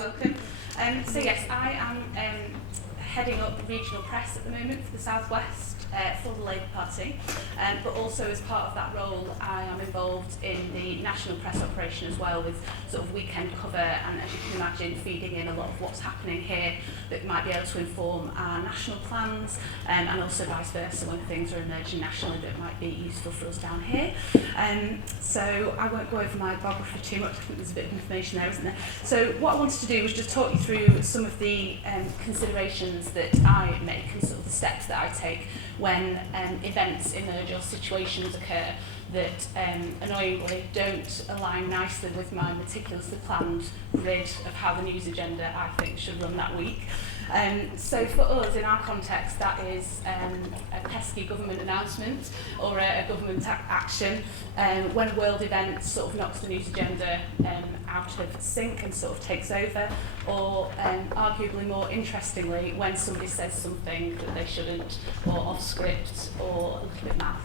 welcome. So yes, I am heading up regional press at the moment for the South West for the Labour Party, but also as part of that role I am involved in the national press operation as well, with sort of weekend cover, and as you can imagine feeding in a lot of what's happening here that might be able to inform our national plans, and also vice versa when things are emerging nationally that might be useful for us down here. So I won't go over my biography too much. I think there's a bit of information there, isn't there? So what I wanted to do was just talk you through some of the considerations that I make and sort of the steps that I take when events emerge or situations occur that annoyingly don't align nicely with my meticulously planned grid of how the news agenda I think should run that week. So for us, in our context, that is a pesky government announcement or a government action when a world event sort of knocks the news agenda out of sync and sort of takes over, or arguably more interestingly, when somebody says something that they shouldn't, or off script, or a little bit mad.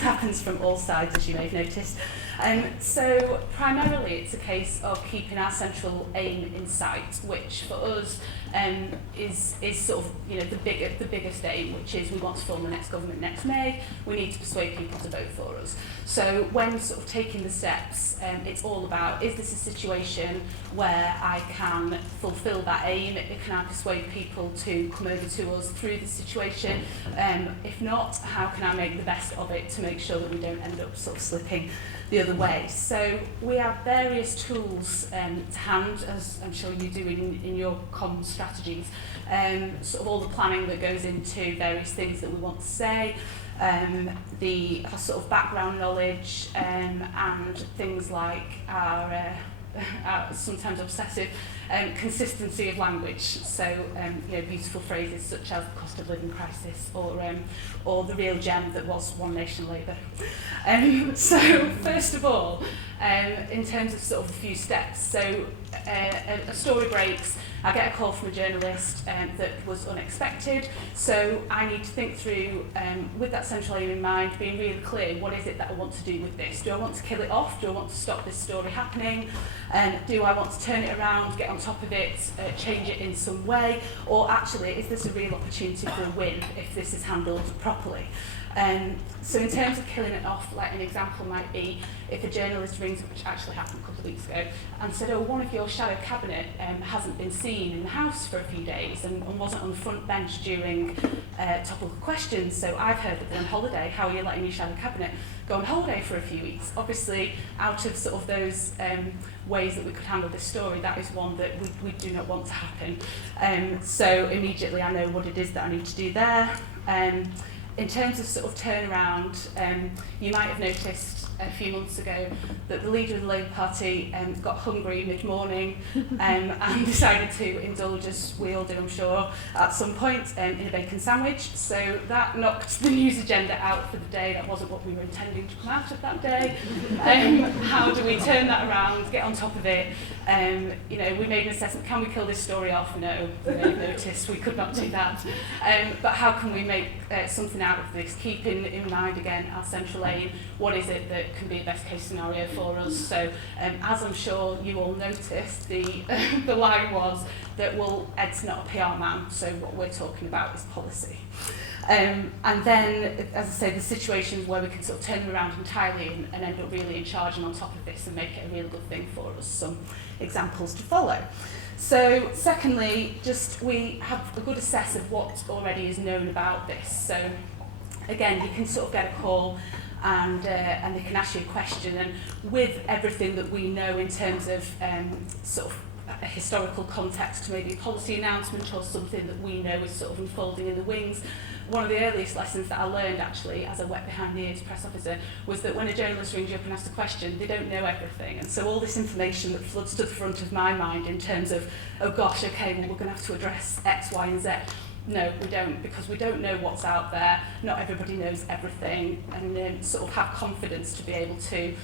Happens from all sides, as you may have noticed. So primarily it's a case of keeping our central aim in sight, which for us is sort of the biggest aim, which is we want to form the next government next May. We need to persuade people to vote for us. So when sort of taking the steps, it's all about, is this a situation where I can fulfil that aim? Can I persuade people to come over to us through the situation? If not, how can I make the best of it to make sure that we don't end up sort of slipping the other way? So we have various tools to hand, as I'm sure you do in your comm strategies, sort of all the planning that goes into various things that we want to say, the sort of background knowledge, and things like our sometimes obsessive consistency of language. So beautiful phrases such as the cost of living crisis, or the real gem that was One Nation Labour. So first of all, in terms of sort of a few steps, so a story breaks, I get a call from a journalist that was unexpected, so I need to think through, with that central aim in mind, being really clear, what is it that I want to do with this? Do I want to kill it off? Do I want to stop this story happening? Do I want to turn it around, get on top of it, change it in some way? Or actually, is this a real opportunity for a win if this is handled properly? So in terms of killing it off, like an example might be if a journalist rings up, which actually happened a couple of weeks ago, and said, oh, one of your shadow cabinet hasn't been seen in the House for a few days and wasn't on the front bench during topical questions, so I've heard that they're on holiday. How are you letting your shadow cabinet go on holiday for a few weeks? Obviously, out of sort of those ways that we could handle this story, that is one that we do not want to happen. So immediately I know what it is that I need to do there. In terms of sort of turnaround, you might have noticed a few months ago that the leader of the Labour Party got hungry mid-morning and decided to indulge, as we all do, I'm sure, at some point in a bacon sandwich. So that knocked the news agenda out for the day. That wasn't what we were intending to come out of that day. How do we turn that around, get on top of it? We made an assessment, can we kill this story off? No, we noticed we could not do that. But how can we make something out of this, keeping in mind again our central aim? What is it that can be a best case scenario for us? So as I'm sure you all noticed, the line was that, well, Ed's not a PR man, so what we're talking about is policy. And then, as I say, the situations where we can sort of turn them around entirely and end up really in charge and on top of this and make it a really good thing for us. Some examples to follow. So secondly, just we have a good assess of what already is known about this. So again, you can sort of get a call and they can ask you a question, and with everything that we know in terms of sort of a historical context to maybe a policy announcement or something that we know is sort of unfolding in the wings, one of the earliest lessons that I learned actually as a wet behind the ears press officer was that when a journalist rings you up and asks a question, they don't know everything. And so all this information that floods to the front of my mind in terms of, oh gosh, okay, well, we're going to have to address X, Y, and Z. No, we don't, because we don't know what's out there. Not everybody knows everything, and sort of have confidence to be able to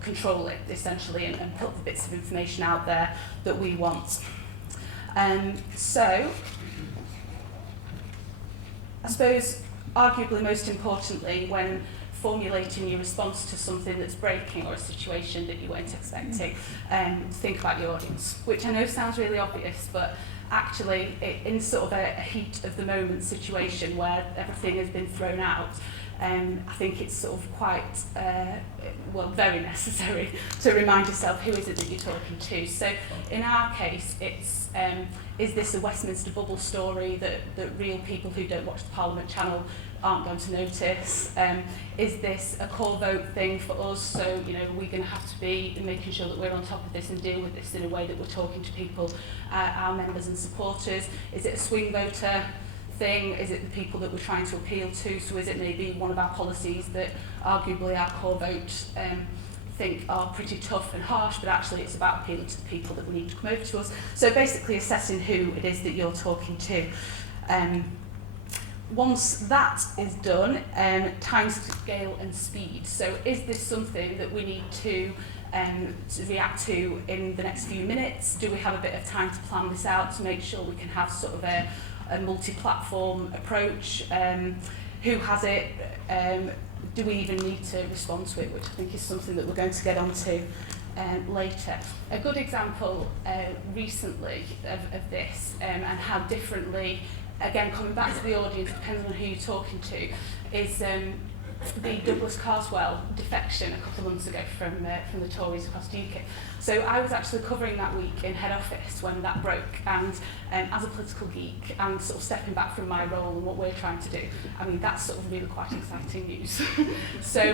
control it, essentially, and put the bits of information out there that we want. So, I suppose, arguably most importantly, when formulating your response to something that's breaking or a situation that you weren't expecting, think about your audience, which I know sounds really obvious, but actually in sort of a heat of the moment situation where everything has been thrown out, I think it's sort of quite, very necessary to remind yourself who is it that you're talking to. So in our case, it's, is this a Westminster bubble story that real people who don't watch the Parliament channel aren't going to notice? Is this a core vote thing for us? So, you know, we're going to have to be making sure that we're on top of this and deal with this in a way that we're talking to people, our members and supporters. Is it a swing voter thing? Is it the people that we're trying to appeal to? So is it maybe one of our policies that arguably our core vote think are pretty tough and harsh, but actually it's about appealing to the people that we need to come over to us? So basically assessing who it is that you're talking to. Once that is done, time scale and speed. So is this something that we need to react to in the next few minutes? Do we have a bit of time to plan this out to make sure we can have sort of a multi-platform approach? Who has it? Do we even need to respond to it, which I think is something that we're going to get onto later. A good example recently of this and how differently, again coming back to the audience, depending on who you're talking to, is the Douglas Carswell defection a couple of months ago from the Tories across the UK. So I was actually covering that week in head office when that broke, and as a political geek and sort of stepping back from my role and what we're trying to do, I mean that's sort of really quite exciting news. So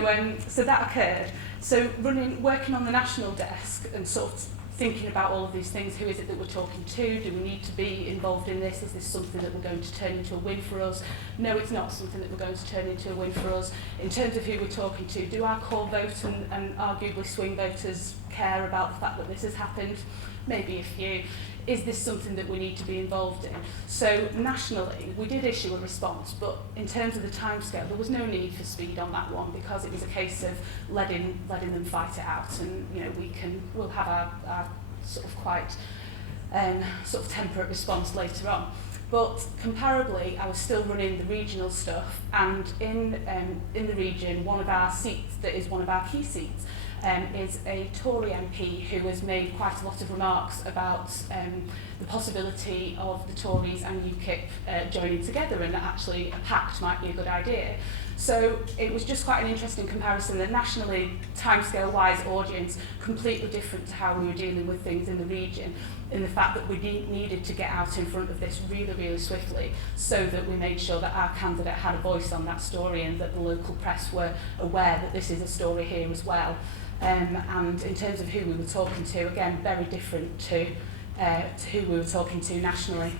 that occurred. So working on the national desk and sort of thinking about all of these things, who is it that we're talking to? Do we need to be involved in this? Is this something that we're going to turn into a win for us? No, it's not something that we're going to turn into a win for us. In terms of who we're talking to, do our core vote and arguably swing voters care about the fact that this has happened? Maybe a few. Is this something that we need to be involved in? So nationally, we did issue a response, but in terms of the timescale, there was no need for speed on that one because it was a case of letting them fight it out, and you know we'll have our sort of quite sort of temperate response later on. But comparably, I was still running the regional stuff, and in the region, one of our seats that is one of our key seats is a Tory MP who has made quite a lot of remarks about the possibility of the Tories and UKIP joining together, and that actually a pact might be a good idea. So it was just quite an interesting comparison that nationally, timescale-wise audience, completely different to how we were dealing with things in the region, in the fact that we needed to get out in front of this really, really swiftly so that we made sure that our candidate had a voice on that story and that the local press were aware that this is a story here as well. And in terms of who we were talking to, again, very different to who we were talking to nationally.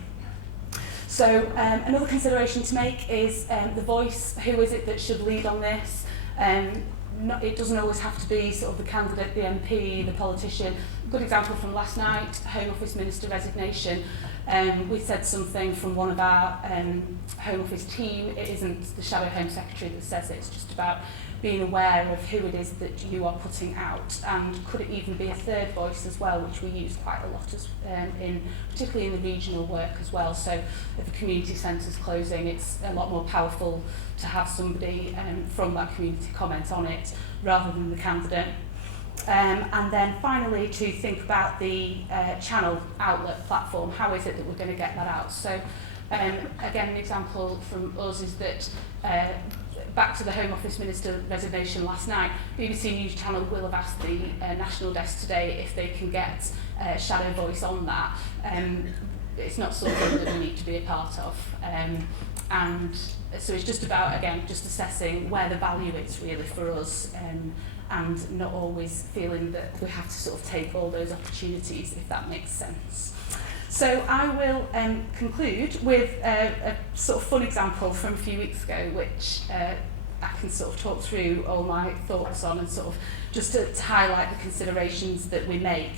So another consideration to make is the voice. Who is it that should lead on this? It doesn't always have to be sort of the candidate, the MP, the politician. A good example from last night, Home Office Minister resignation. We said something from one of our Home Office team. It isn't the Shadow Home Secretary that says it, it's just about being aware of who it is that you are putting out, and could it even be a third voice as well, which we use quite a lot particularly in the regional work as well. So if a community centre's closing, it's a lot more powerful to have somebody from that community comment on it rather than the candidate. And then finally to think about the channel outlet platform. How is it that we're going to get that out? So again, an example from us is that back to the Home Office Minister resignation last night, BBC News Channel will have asked the national desk today if they can get shadow voice on that. It's not something that we need to be a part of. And so it's just about, again, just assessing where the value is really for us, and not always feeling that we have to sort of take all those opportunities, if that makes sense. So I will conclude with a sort of fun example from a few weeks ago, which I can sort of talk through all my thoughts on, and sort of just to highlight the considerations that we make.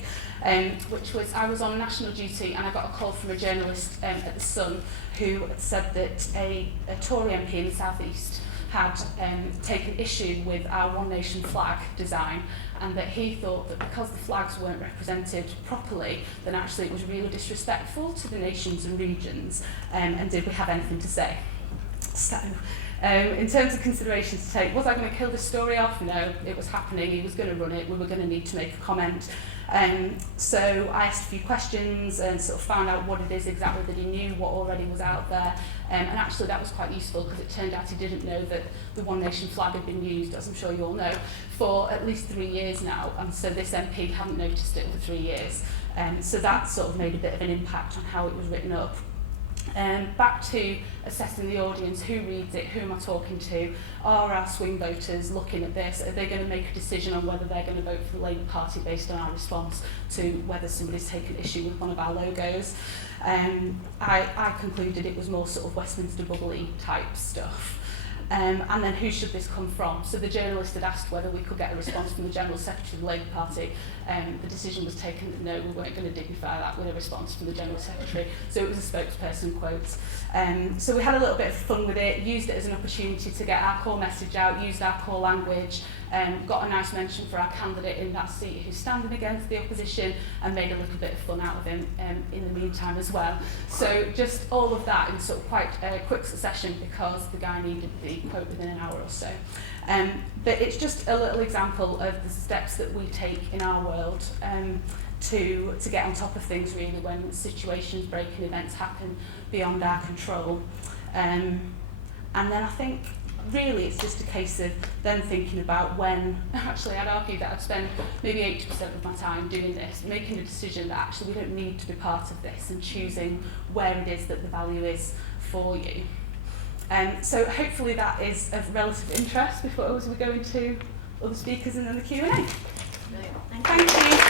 Which was, I was on national duty and I got a call from a journalist at The Sun who said that a Tory MP in the South East had taken issue with our One Nation flag design, and that he thought that because the flags weren't represented properly, then actually it was really disrespectful to the nations and regions, and did we have anything to say? So In terms of considerations to take, was I going to kill this story off? No, it was happening, he was going to run it, we were going to need to make a comment. So I asked a few questions and sort of found out what it is exactly that he knew, what already was out there. And actually that was quite useful because it turned out he didn't know that the One Nation flag had been used, as I'm sure you all know, for at least 3 years now. And so this MP hadn't noticed it for 3 years. So that sort of made a bit of an impact on how it was written up. Back to assessing the audience, who reads it, who am I talking to, are our swing voters looking at this, are they going to make a decision on whether they're going to vote for the Labour Party based on our response to whether somebody's taken issue with one of our logos. I concluded it was more sort of Westminster bubbly type stuff. And then who should this come from? So the journalist had asked whether we could get a response from the General Secretary of the Labour Party. The decision was taken that no, we weren't going to dignify that with a response from the General Secretary. So it was a spokesperson quote. So we had a little bit of fun with it, used it as an opportunity to get our core message out, used our core language, got a nice mention for our candidate in that seat who's standing against the opposition, and made a little bit of fun out of him in the meantime as well. So just all of that in sort of quite a quick succession because the guy needed the quote within an hour or so. But it's just a little example of the steps that we take in our world to get on top of things really when situations, breaking events happen beyond our control. And then I think really it's just a case of then thinking about when, actually I'd argue that I'd spend maybe 80% of my time doing this, making a decision that actually we don't need to be part of this and choosing where it is that the value is for you. So hopefully that is of relative interest before we go into other speakers and then the Q&A. Thank you.